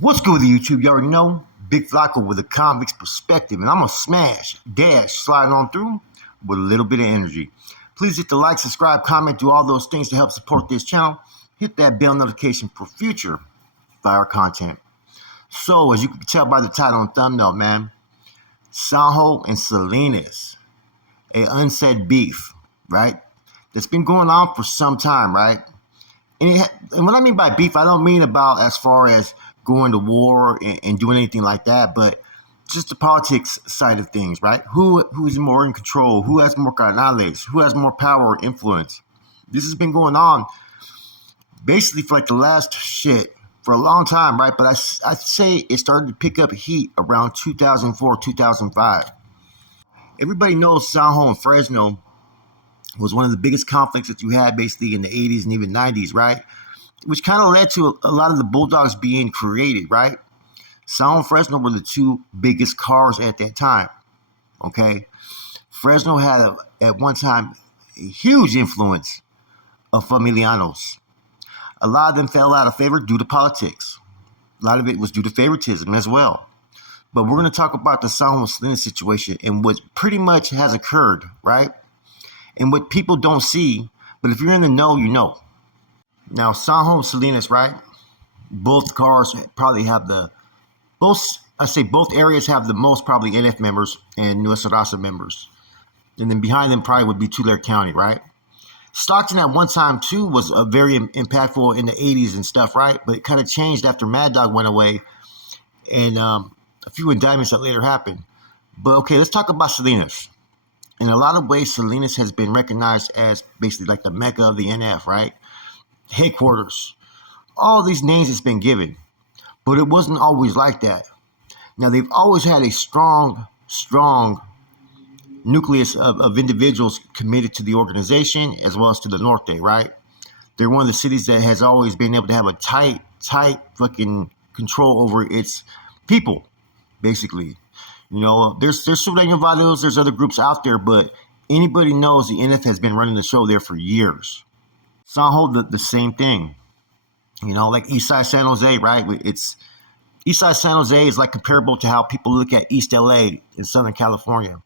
What's good with the YouTube? You already know. Big Flacco with a convict's perspective, and I'm gonna sliding on through with a little bit of energy. Please hit the like, subscribe, comment, do all those things to help support this channel. Hit that bell notification for future fire content. So, as you can tell by the title and thumbnail, man, Sanjo and Salinas, a unsaid beef, right? That's been going on for some time, right? And what I mean by beef, I don't mean about as far as going to war and doing anything like that, but just the politics side of things, right? Who's more in control? Who has more canales? Who has more power or influence? This has been going on basically for like the last for a long time, right? But I say it started to pick up heat around 2004, 2005. Everybody knows Sanjo and Fresno was one of the biggest conflicts that you had basically in the 80s and even 90s, right? Which kind of led to a lot of the Bulldogs being created, right? Sanjo and Fresno were the two biggest cars at that time, okay? Fresno had, at one time, a huge influence of Familianos. A lot of them fell out of favor due to politics. A lot of it was due to favoritism as well. But we're going to talk about the Sanjo Salinas situation and what pretty much has occurred, right? And what people don't see, but if you're in the know, you know. Now, Sanjo and Salinas, right? Both cars probably have both areas have the most probably NF members and Nuestra members. And then behind them probably would be Tulare County, right? Stockton at one time, too, was a very impactful in the 80s and stuff, right? But it kind of changed after Mad Dog went away and a few indictments that later happened. But, okay, let's talk about Salinas. In a lot of ways, Salinas has been recognized as basically like the mecca of the NF, right? Headquarters. All these names it's been given. But it wasn't always like that. Now, they've always had a strong nucleus of individuals committed to the organization as well as to the Norte, right? They're one of the cities that has always been able to have a tight fucking control over its people, basically. You know, there's Sureño Vados, there's other groups out there, but anybody knows the NF has been running the show there for years. Sanjo, the same thing. You know, like Eastside San Jose, right? It's Eastside San Jose is like comparable to how people look at East LA in Southern California.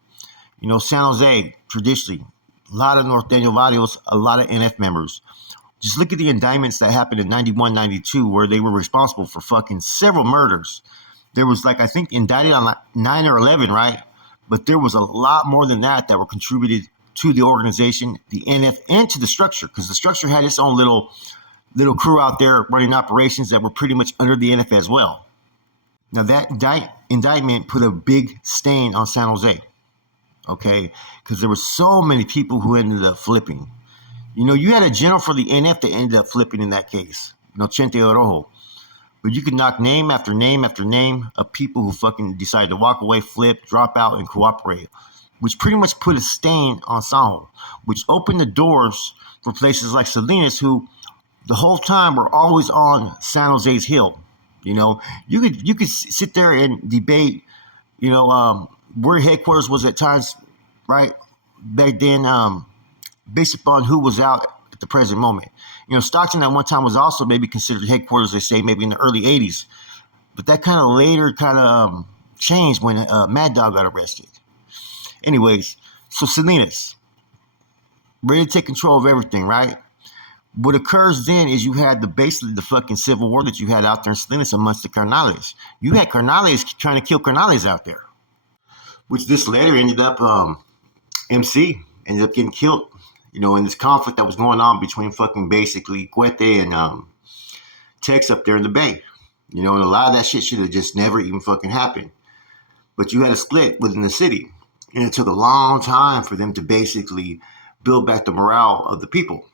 You know, San Jose, traditionally, a lot of Norteño Varios, a lot of NF members. Just look at the indictments that happened in 91, 92, where they were responsible for fucking several murders. There was, like, I think, indicted on like 9 or 11, right? But there was a lot more than that were contributed to the organization, the NF, and to the structure, because the structure had its own little crew out there running operations that were pretty much under the NF as well. Now, that indictment put a big stain on San Jose, okay? Because there were so many people who ended up flipping. You know, you had a general for the NF that ended up flipping in that case, you know, Chente Orojo. But you could knock name after name after name of people who fucking decided to walk away, flip, drop out, and cooperate, which pretty much put a stain on Sanjo, which opened the doors for places like Salinas, who the whole time were always on San Jose's hill. You know, you could sit there and debate, you know, where headquarters was at times, right? Back then, based upon who was out at the present moment. You know, Stockton at one time was also maybe considered headquarters, they say, maybe in the early 80s. But that kind of later changed when Mad Dog got arrested. Anyways, so Salinas, ready to take control of everything, right? What occurs then is you had basically the fucking civil war that you had out there in Salinas amongst the carnales. You had carnales trying to kill carnales out there, which this later ended up, MC ended up getting killed, you know, in this conflict that was going on between fucking basically Cuete and Tex up there in the Bay. You know, and a lot of that shit should have just never even fucking happened. But you had a split within the city. And it took a long time for them to basically build back the morale of the people.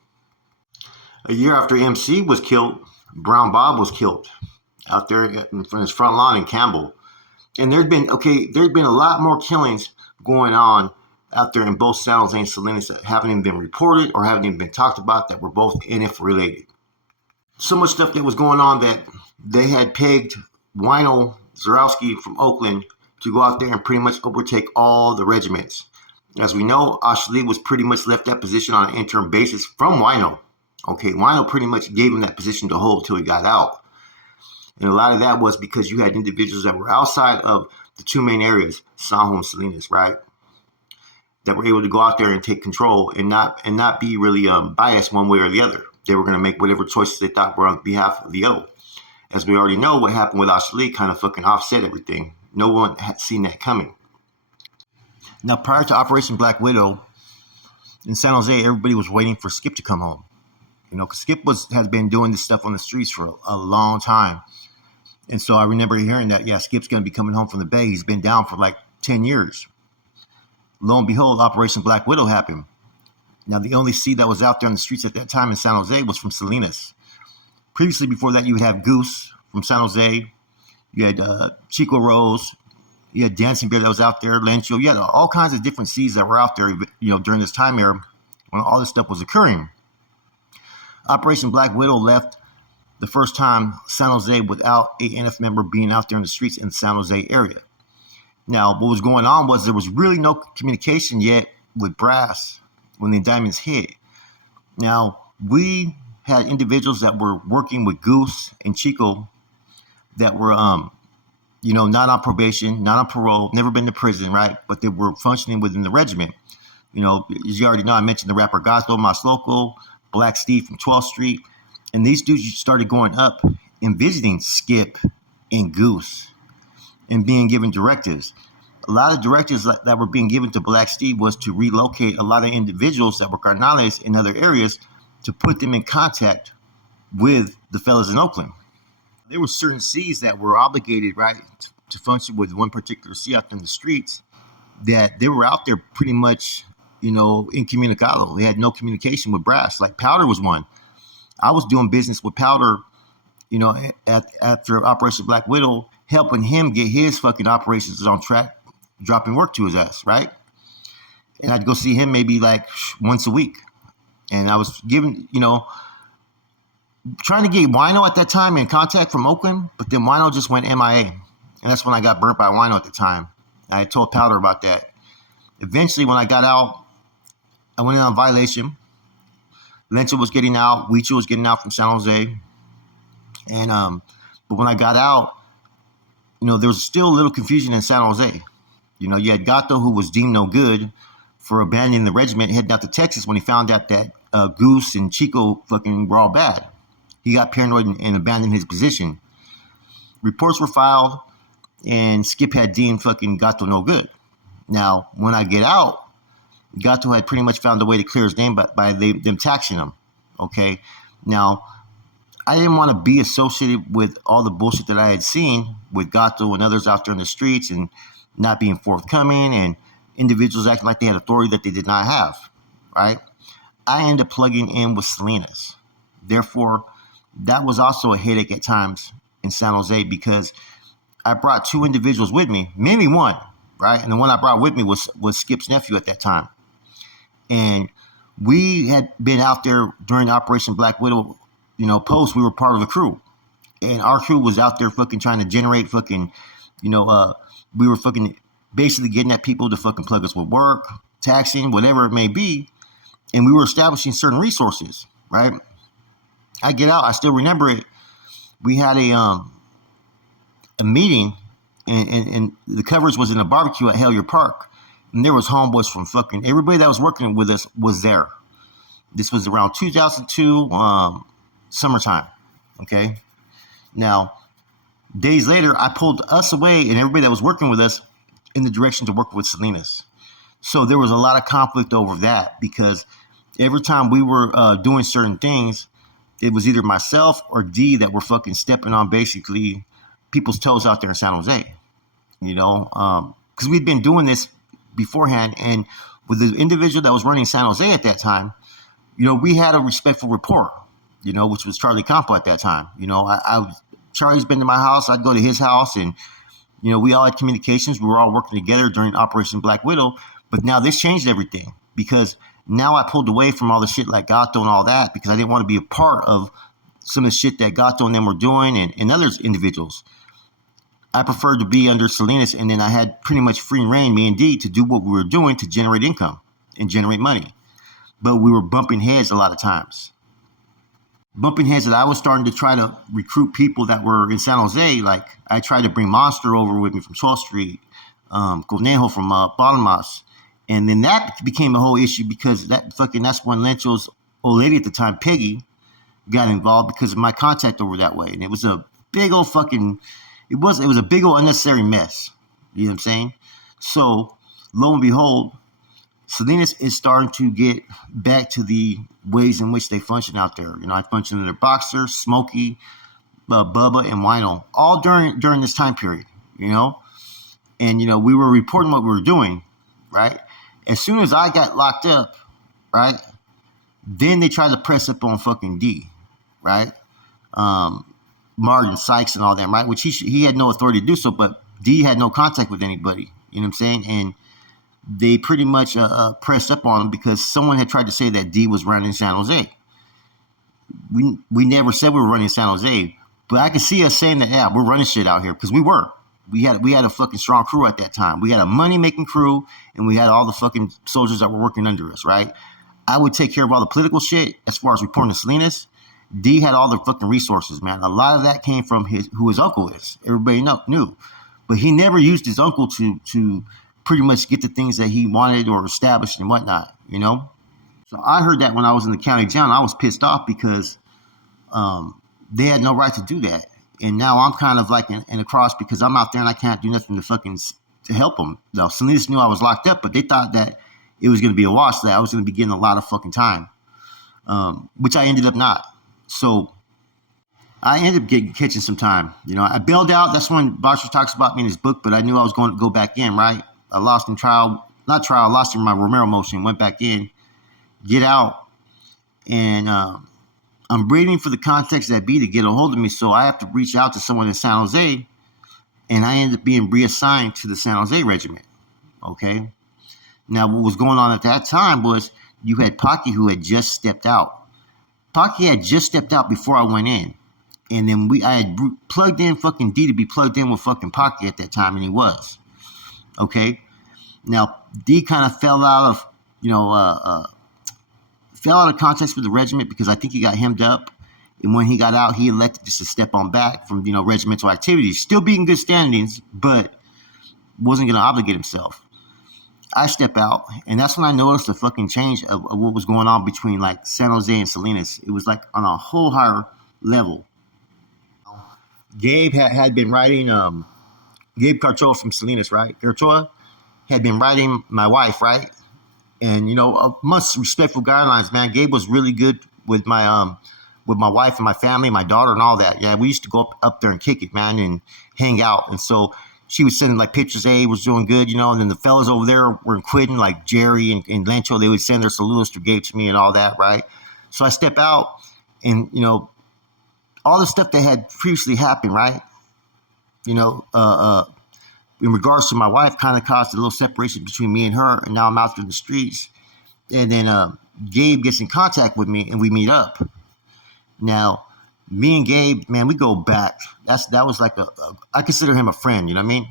A year after MC was killed, Brown Bob was killed out there in his front lawn in Campbell. And there'd been a lot more killings going on out there in both San Jose and Salinas that haven't even been reported or haven't even been talked about that were both NF related. So much stuff that was going on that they had pegged Wino Zarowski from Oakland to go out there and pretty much overtake all the regiments. As we know, Ashley was pretty much left that position on an interim basis from Wino. Okay, Wino pretty much gave him that position to hold till he got out. And a lot of that was because you had individuals that were outside of the two main areas, Saho and Salinas, right? That were able to go out there and take control and not be really biased one way or the other. They were going to make whatever choices they thought were on behalf of the O. As we already know, what happened with Ashley kind of fucking offset everything. No one had seen that coming. Now, prior to Operation Black Widow in San Jose, everybody was waiting for Skip to come home. You know, because Skip has been doing this stuff on the streets for a long time. And so I remember hearing that, yeah, Skip's going to be coming home from the Bay. He's been down for like 10 years. Lo and behold, Operation Black Widow happened. Now, the only seed that was out there on the streets at that time in San Jose was from Salinas. Previously, before that, you would have Goose from San Jose. You had Chico Rose. You had Dancing Bear that was out there, Lencho. You had all kinds of different seeds that were out there, you know, during this time era when all this stuff was occurring. Operation Black Widow left the first time San Jose without a NF member being out there in the streets in the San Jose area. Now, what was going on was there was really no communication yet with Brass when the indictments hit. Now, we had individuals that were working with Goose and Chico that were, you know, not on probation, not on parole, never been to prison, right? But they were functioning within the regiment. You know, as you already know, I mentioned the rapper Gato, Mas Loco, Black Steve from 12th Street. And these dudes started going up and visiting Skip and Goose and being given directives. A lot of directives that were being given to Black Steve was to relocate a lot of individuals that were carnales in other areas to put them in contact with the fellas in Oakland. There were certain C's that were obligated, right, to function with one particular C out in the streets, that they were out there pretty much, you know, incommunicado. They had no communication with Brass. Like Powder was one. I was doing business with Powder, you know, after Operation Black Widow, helping him get his fucking operations on track, dropping work to his ass, right? And I'd go see him maybe like once a week. And I was giving, you know, trying to get Wino at that time in contact from Oakland, but then Wino just went MIA. And that's when I got burnt by Wino at the time. I had told Powder about that. Eventually, when I got out, I went in on violation. Lencho was getting out. Huicho was getting out from San Jose. And but when I got out, you know, there was still a little confusion in San Jose. You know, you had Gato, who was deemed no good for abandoning the regiment, heading out to Texas when he found out that Goose and Chico fucking were all bad. He got paranoid and abandoned his position. Reports were filed, and Skip had deemed fucking Gato no good. Now, when I get out, Gato had pretty much found a way to clear his name by them taxing him. Okay? Now, I didn't want to be associated with all the bullshit that I had seen with Gato and others out there in the streets and not being forthcoming and individuals acting like they had authority that they did not have, right? I ended up plugging in with Salinas. Therefore, that was also a headache at times in San Jose because I brought two individuals with me, mainly one, right? And the one I brought with me was Skip's nephew at that time. And we had been out there during Operation Black Widow, you know, post. We were part of the crew. And our crew was out there fucking trying to generate fucking, you know, we were fucking basically getting at people to fucking plug us with work, taxing, whatever it may be. And we were establishing certain resources, right? I get out, I still remember it. We had a meeting, and the coverage was in a barbecue at Hellier Park. And there was homeboys from fucking, everybody that was working with us was there. This was around 2002, summertime, okay? Now, days later, I pulled us away and everybody that was working with us in the direction to work with Salinas. So there was a lot of conflict over that because every time we were doing certain things, it was either myself or D that were fucking stepping on basically people's toes out there in San Jose, you know, because we'd been doing this beforehand. And with the individual that was running San Jose at that time, you know, we had a respectful rapport, you know, which was Charlie Campo at that time. You know, Charlie's been to my house. I'd go to his house and, you know, we all had communications. We were all working together during Operation Black Widow. But now this changed everything because now I pulled away from all the shit like Gato and all that because I didn't want to be a part of some of the shit that Gato and them were doing and other individuals. I preferred to be under Salinas, and then I had pretty much free reign, me and D, to do what we were doing to generate income and generate money. But we were bumping heads a lot of times. bumping heads that I was starting to try to recruit people that were in San Jose. Like I tried to bring Monster over with me from 12th Street, Conejo from Palmas. And then that became a whole issue because that's when Lencho's old lady at the time, Peggy, got involved because of my contact over that way. And it was a big old fucking, it was a big old unnecessary mess. You know what I'm saying? So lo and behold, Salinas is starting to get back to the ways in which they function out there. You know, I function under Boxer, Smokey, Bubba, and Wino, all during this time period, you know? And, you know, we were reporting what we were doing, right? As soon as I got locked up, right, then they tried to press up on fucking D, right? Martin Sykes and all them, right? Which he had no authority to do so, but D had no contact with anybody, you know what I'm saying? And they pretty much pressed up on him because someone had tried to say that D was running San Jose. We never said we were running San Jose, but I could see us saying that, yeah, we're running shit out here because we were. We had a fucking strong crew at that time. We had a money-making crew, and we had all the fucking soldiers that were working under us, right? I would take care of all the political shit as far as reporting to Salinas. D had all the fucking resources, man. A lot of that came from who his uncle is. Everybody knew. But he never used his uncle to pretty much get the things that he wanted or established and whatnot, you know? So I heard that when I was in the county jail, and I was pissed off because they had no right to do that. And now I'm kind of like in a cross because I'm out there and I can't do nothing to help them. Now, Salinas knew I was locked up, but they thought that it was going to be a wash, that I was going to be getting a lot of fucking time, which I ended up not. So I ended up catching some time. You know, I bailed out. That's when Boxer talks about me in his book, but I knew I was going to go back in, right? I lost in lost in my Romero motion, went back in, get out, and I'm waiting for the context that be to get a hold of me, so I have to reach out to someone in San Jose, and I ended up being reassigned to the San Jose regiment, okay? Now, what was going on at that time was you had Pocky who had just stepped out. Pocky had just stepped out before I went in, and then I had plugged in fucking D to be plugged in with fucking Pocky at that time, and he was, okay? Now, D kind of fell out of, fell out of context with the regiment because I think he got hemmed up. And when he got out, he elected just to step on back from, regimental activities. Still being good standings, but wasn't going to obligate himself. I step out, and that's when I noticed the fucking change of what was going on between, like, San Jose and Salinas. It was, like, on a whole higher level. Gabe had been writing, Gabe Carchoa from Salinas, right? Carchoa had been writing my wife, right? And, amongst respectful guidelines, man, Gabe was really good with my wife and my family, my daughter and all that. Yeah, we used to go up there and kick it, man, and hang out. And so she was sending, like, pictures, hey, was doing good, and then the fellas over there were quitting, like Jerry and Lencho, they would send their saludos to Gabe to me and all that, right? So I step out and, all the stuff that had previously happened, right? In regards to my wife, kind of caused a little separation between me and her, and now I'm out there in the streets. And then Gabe gets in contact with me, and we meet up. Now, me and Gabe, man, we go back. That was like I consider him a friend, you know what I mean?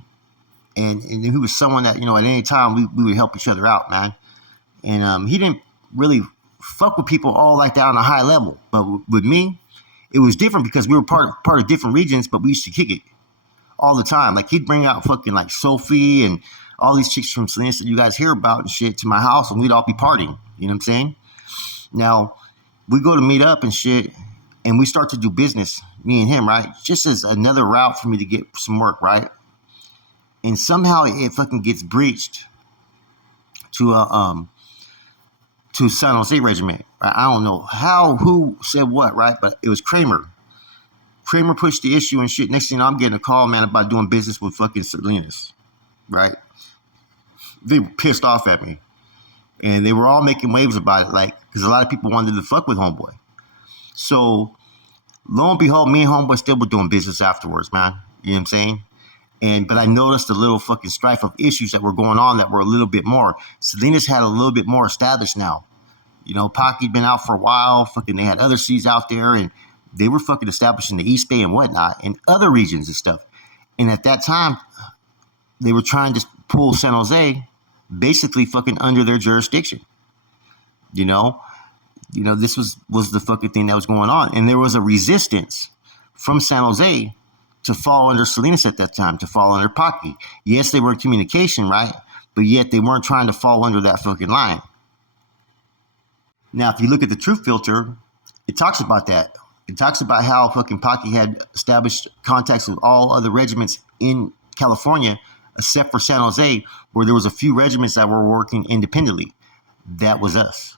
And he was someone that, at any time we would help each other out, man. And he didn't really fuck with people all like that on a high level. But with me, it was different because we were part of different regions, but we used to kick it all the time. Like, he'd bring out fucking, like, Sophie and all these chicks from Salinas that you guys hear about and shit to my house, and we'd all be partying. You know what I'm saying? Now, we go to meet up and shit, and we start to do business, me and him, right? Just as another route for me to get some work, right? And somehow it fucking gets breached to San Jose regiment. Right? I don't know who said what, right? But it was Kramer. Kramer pushed the issue and shit. Next thing you know, I'm getting a call, man, about doing business with fucking Salinas, right? They were pissed off at me. And they were all making waves about it, like, because a lot of people wanted to fuck with Homeboy. So, lo and behold, me and Homeboy still were doing business afterwards, man. You know what I'm saying? But I noticed a little fucking strife of issues that were going on that were a little bit more. Salinas had a little bit more established now. Pocky'd been out for a while. Fucking, they had other C's out there, and they were fucking establishing the East Bay and whatnot in other regions and stuff. And at that time, they were trying to pull San Jose basically fucking under their jurisdiction. This was the fucking thing that was going on. And there was a resistance from San Jose to fall under Salinas at that time, to fall under Pocky. Yes, they were in communication, right? But yet they weren't trying to fall under that fucking line. Now, if you look at the truth filter, it talks about that. It talks about how fucking Pocky had established contacts with all other regiments in California, except for San Jose, where there was a few regiments that were working independently. That was us.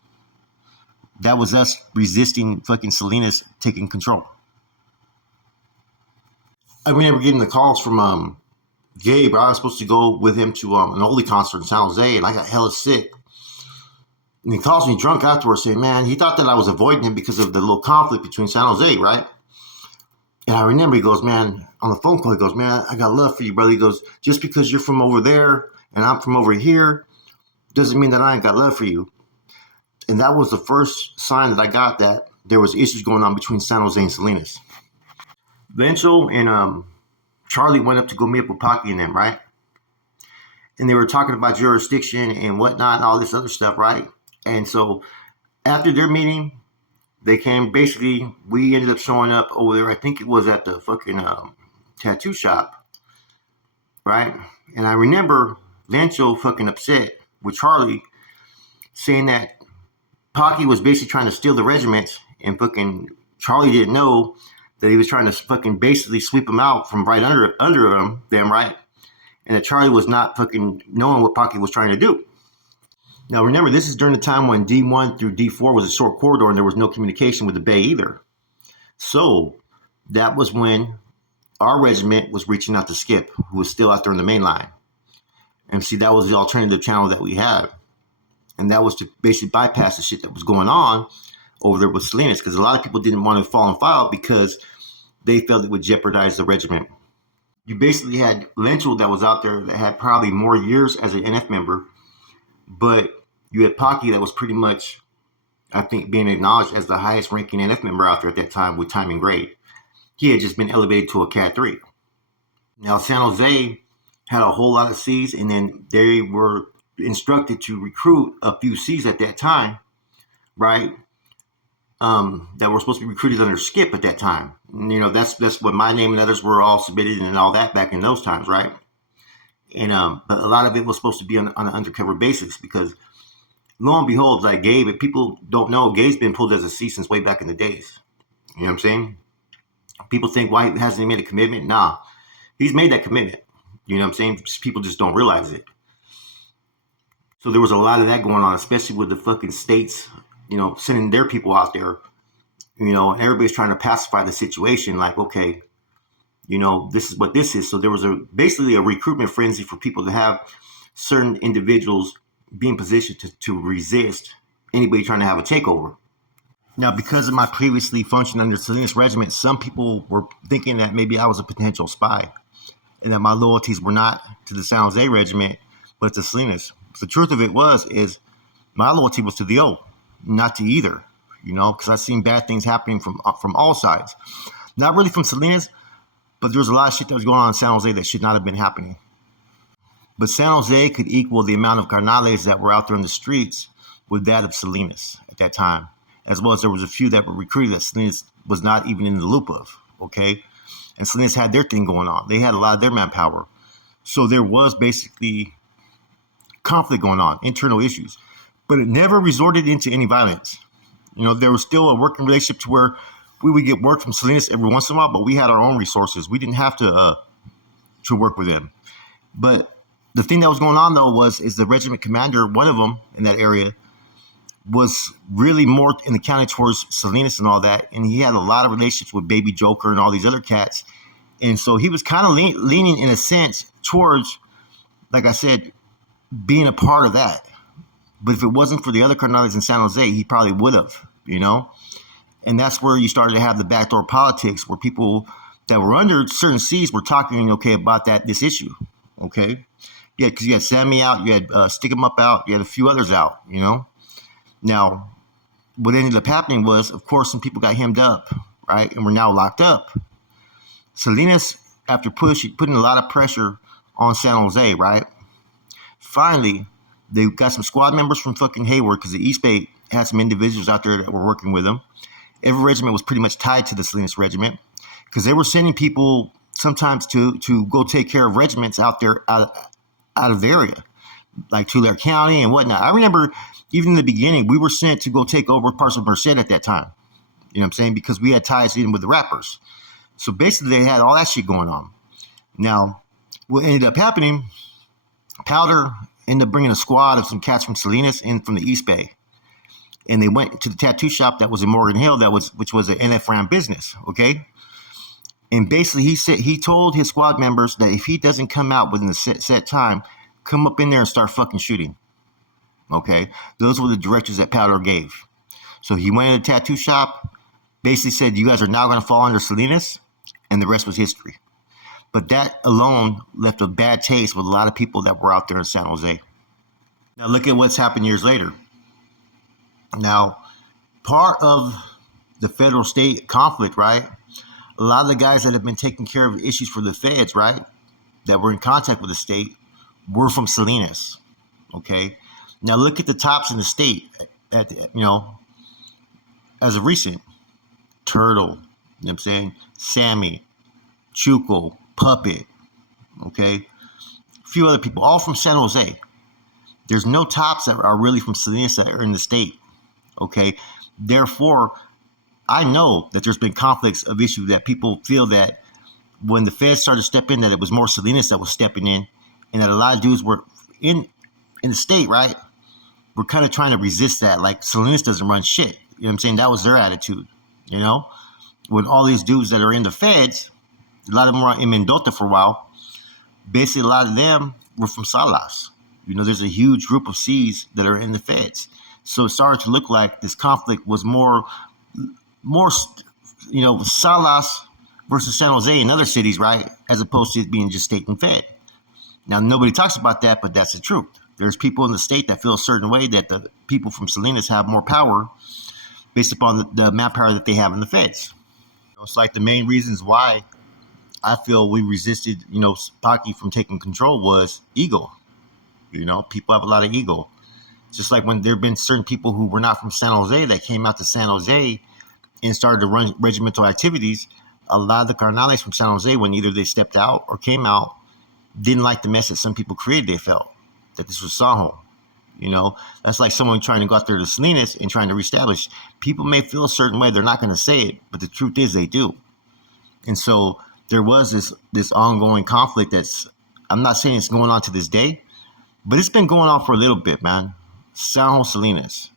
That was us resisting fucking Salinas taking control. I remember getting the calls from Gabe. I was supposed to go with him to an Oli concert in San Jose, and I got hella sick. And he calls me drunk afterwards saying, man, he thought that I was avoiding him because of the little conflict between San Jose, right? And I remember he goes, man, on the phone call, he goes, man, I got love for you, brother. He goes, just because you're from over there and I'm from over here doesn't mean that I ain't got love for you. And that was the first sign that I got that there was issues going on between San Jose and Salinas. Vencho and Charlie went up to go meet up with Pocky and them, right? And they were talking about jurisdiction and whatnot and all this other stuff, right? And so after their meeting, they came, basically, we ended up showing up over there. I think it was at the fucking tattoo shop, right? And I remember Vencho fucking upset with Charlie, saying that Pocky was basically trying to steal the regiment, and fucking Charlie didn't know that he was trying to fucking basically sweep him out from right under them, right? And that Charlie was not fucking knowing what Pocky was trying to do. Now, remember, this is during the time when D1 through D4 was a short corridor and there was no communication with the Bay either. So that was when our regiment was reaching out to Skip, who was still out there in the main line. And see, that was the alternative channel that we had. And that was to basically bypass the shit that was going on over there with Salinas, because a lot of people didn't want to fall and file because they felt it would jeopardize the regiment. You basically had Lenchel that was out there that had probably more years as an NF member, but you had Pocky that was pretty much, I think, being acknowledged as the highest ranking NF member out there at that time with time and grade. He had just been elevated to a Cat 3. Now, San Jose had a whole lot of C's, and then they were instructed to recruit a few C's at that time, right? That were supposed to be recruited under Skip at that time. And, that's what my name and others were all submitted and all that back in those times, right? And but a lot of it was supposed to be on an undercover basis, because lo and behold, like Gabe, if people don't know, Gabe's been pulled as a C since way back in the days. You know what I'm saying? People think, why hasn't he made a commitment? Nah, he's made that commitment. You know what I'm saying? People just don't realize it. So there was a lot of that going on, especially with the fucking states, sending their people out there, and everybody's trying to pacify the situation. Like, okay, this is what this is. So there was basically a recruitment frenzy for people to have certain individuals being positioned to resist anybody trying to have a takeover. Now, because of my previously functioned under Salinas Regiment, some people were thinking that maybe I was a potential spy and that my loyalties were not to the San Jose Regiment, but to Salinas. The truth of it is my loyalty was to the O, not to either, because I've seen bad things happening from all sides. Not really from Salinas, but there was a lot of shit that was going on in San Jose that should not have been happening. But San Jose could equal the amount of carnales that were out there in the streets with that of Salinas at that time, as well as there was a few that were recruited that Salinas was not even in the loop of, okay? And Salinas had their thing going on. They had a lot of their manpower. So there was basically conflict going on, internal issues, but it never resorted into any violence. There was still a working relationship to where we would get work from Salinas every once in a while, but we had our own resources. We didn't have to work with them. But the thing that was going on, though, is the regiment commander, one of them in that area, was really more in the county towards Salinas and all that, and he had a lot of relationships with Baby Joker and all these other cats. And so he was kind of leaning, in a sense, towards, like I said, being a part of that. But if it wasn't for the other carnales in San Jose, he probably would have, And that's where you started to have the backdoor politics, where people that were under certain C's were talking, about this issue, okay? Yeah, because you had Sammy out, you had Stick 'em Up out, you had a few others out, Now, what ended up happening was, of course, some people got hemmed up, right? And we're now locked up. Salinas, after putting a lot of pressure on San Jose, right? Finally, they got some squad members from fucking Hayward, because the East Bay had some individuals out there that were working with them. Every regiment was pretty much tied to the Salinas regiment because they were sending people sometimes to go take care of regiments out there out of the area, like Tulare County and whatnot. I remember even in the beginning, we were sent to go take over parts of Merced at that time. You know what I'm saying? Because we had ties in with the rappers. So basically, they had all that shit going on. Now, what ended up happening, Powder ended up bringing a squad of some cats from Salinas in from the East Bay. And they went to the tattoo shop that was in Morgan Hill, which was an NF Ram business, okay? And basically, he told his squad members that if he doesn't come out within the set time, come up in there and start fucking shooting. Okay, those were the directives that Powder gave. So he went to the tattoo shop, basically said, "You guys are now going to fall under Salinas," and the rest was history. But that alone left a bad taste with a lot of people that were out there in San Jose. Now look at what's happened years later. Now, part of the federal-state conflict, right? A lot of the guys that have been taking care of issues for the feds, right, that were in contact with the state, were from Salinas. Okay, now look at the tops in the state. As of recent, Turtle, you know what I'm saying, Sammy, Chuco, Puppet, okay, a few other people, all from San Jose. There's no tops that are really from Salinas that are in the state. Okay, therefore, I know that there's been conflicts of issues that people feel that when the feds started to step in, that it was more Salinas that was stepping in, and that a lot of dudes were in the state, right? We're kind of trying to resist that. Like, Salinas doesn't run shit. You know what I'm saying? That was their attitude, you know? When all these dudes that are in the feds, a lot of them were in Mendota for a while. Basically, a lot of them were from Salas. You know, there's a huge group of C's that are in the feds. So it started to look like this conflict was more, Salas versus San Jose and other cities, right? As opposed to it being just state and fed. Now, nobody talks about that, but that's the truth. There's people in the state that feel a certain way that the people from Salinas have more power based upon the manpower that they have in the feds. It's like the main reasons why I feel we resisted, Paki from taking control was ego. People have a lot of ego. Just like when there have been certain people who were not from San Jose that came out to San Jose and started to run regimental activities, a lot of the carnales from San Jose, when either they stepped out or came out, didn't like the mess that some people created. They felt that this was Saho. That's like someone trying to go out there to Salinas and trying to reestablish. People may feel a certain way. They're not going to say it, but the truth is they do. And so there was this ongoing conflict I'm not saying it's going on to this day, but it's been going on for a little bit, man. San Jose Salinas,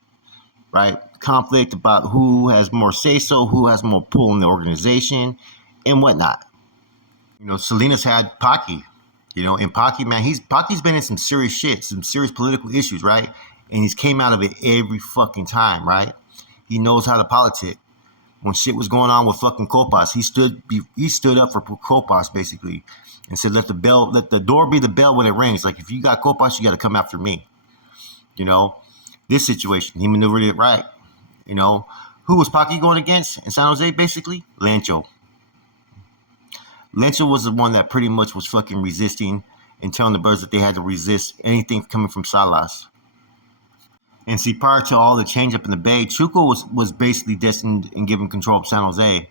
right? Conflict about who has more say-so, who has more pull in the organization, and whatnot. Salinas had Paki. And Paki, man, Paki's been in some serious shit, some serious political issues, right? And he's came out of it every fucking time, right? He knows how to politic. When shit was going on with fucking Copas, he stood up for Copas basically, and said, let the door be the bell when it rings. Like, if you got Copas, you got to come after me. This situation, he maneuvered it right. Who was Paki going against in San Jose? Basically, Lancho. Lancho was the one that pretty much was fucking resisting and telling the birds that they had to resist anything coming from Salas. And see, prior to all the change up in the Bay, Chuco was basically destined and given control of San Jose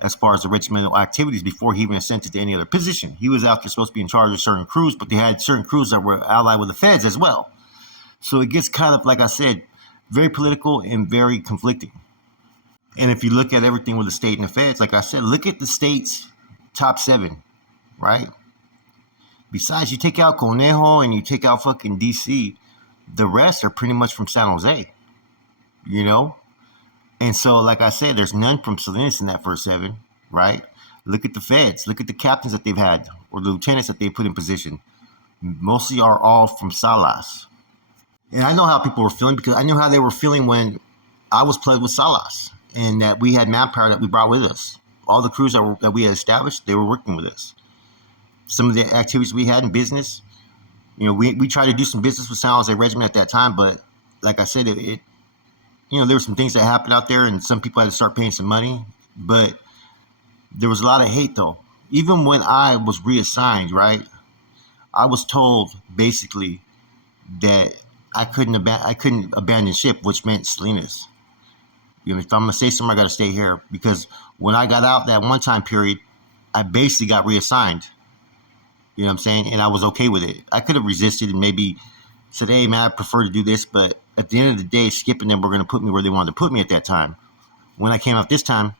as far as the regimental activities before he even ascended to any other position. He was out there supposed to be in charge of certain crews, but they had certain crews that were allied with the feds as well. So it gets kind of, like I said, very political and very conflicting. And if you look at everything with the state and the feds, like I said, look at the state's top 7, right? Besides, you take out Conejo and you take out fucking DC, the rest are pretty much from San Jose, And so, like I said, there's none from Salinas in that first 7, right? Look at the feds. Look at the captains that they've had or the lieutenants that they put in position. Mostly are all from Salas. And I know how people were feeling because I knew how they were feeling when I was played with Salas and that we had manpower that we brought with us. All the crews that we had established, they were working with us. Some of the activities we had in business, we tried to do some business with San Jose Regiment at that time, but like I said, there were some things that happened out there and some people had to start paying some money, but there was a lot of hate though. Even when I was reassigned, right, I was told basically that I couldn't abandon ship, which meant Salinas. You know, if I'm gonna stay somewhere, I gotta stay here because when I got out that one time period, I basically got reassigned. You know what I'm saying? And I was okay with it. I could have resisted and maybe said, "Hey, man, I prefer to do this," but at the end of the day, Skip and them were gonna put me where they wanted to put me at that time. When I came out this time,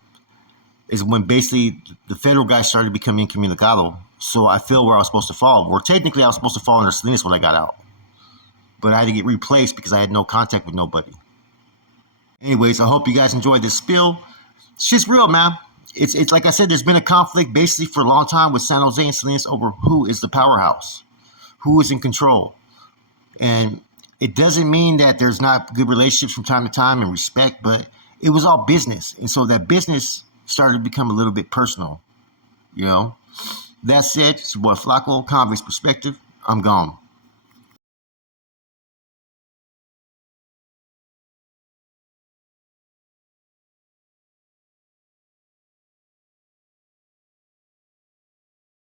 is when basically the federal guys started becoming incommunicado. So I feel where I was supposed to fall. Where technically I was supposed to fall under Salinas when I got out, but I had to get replaced because I had no contact with nobody. Anyways, I hope you guys enjoyed this spill. It's just real, man. It's like I said, there's been a conflict basically for a long time with San Jose and Salinas over who is the powerhouse, who is in control. And it doesn't mean that there's not good relationships from time to time and respect, but it was all business. And so that business started to become a little bit personal, you know? That said, it's your boy Flacco, Convict's Perspective. I'm gone.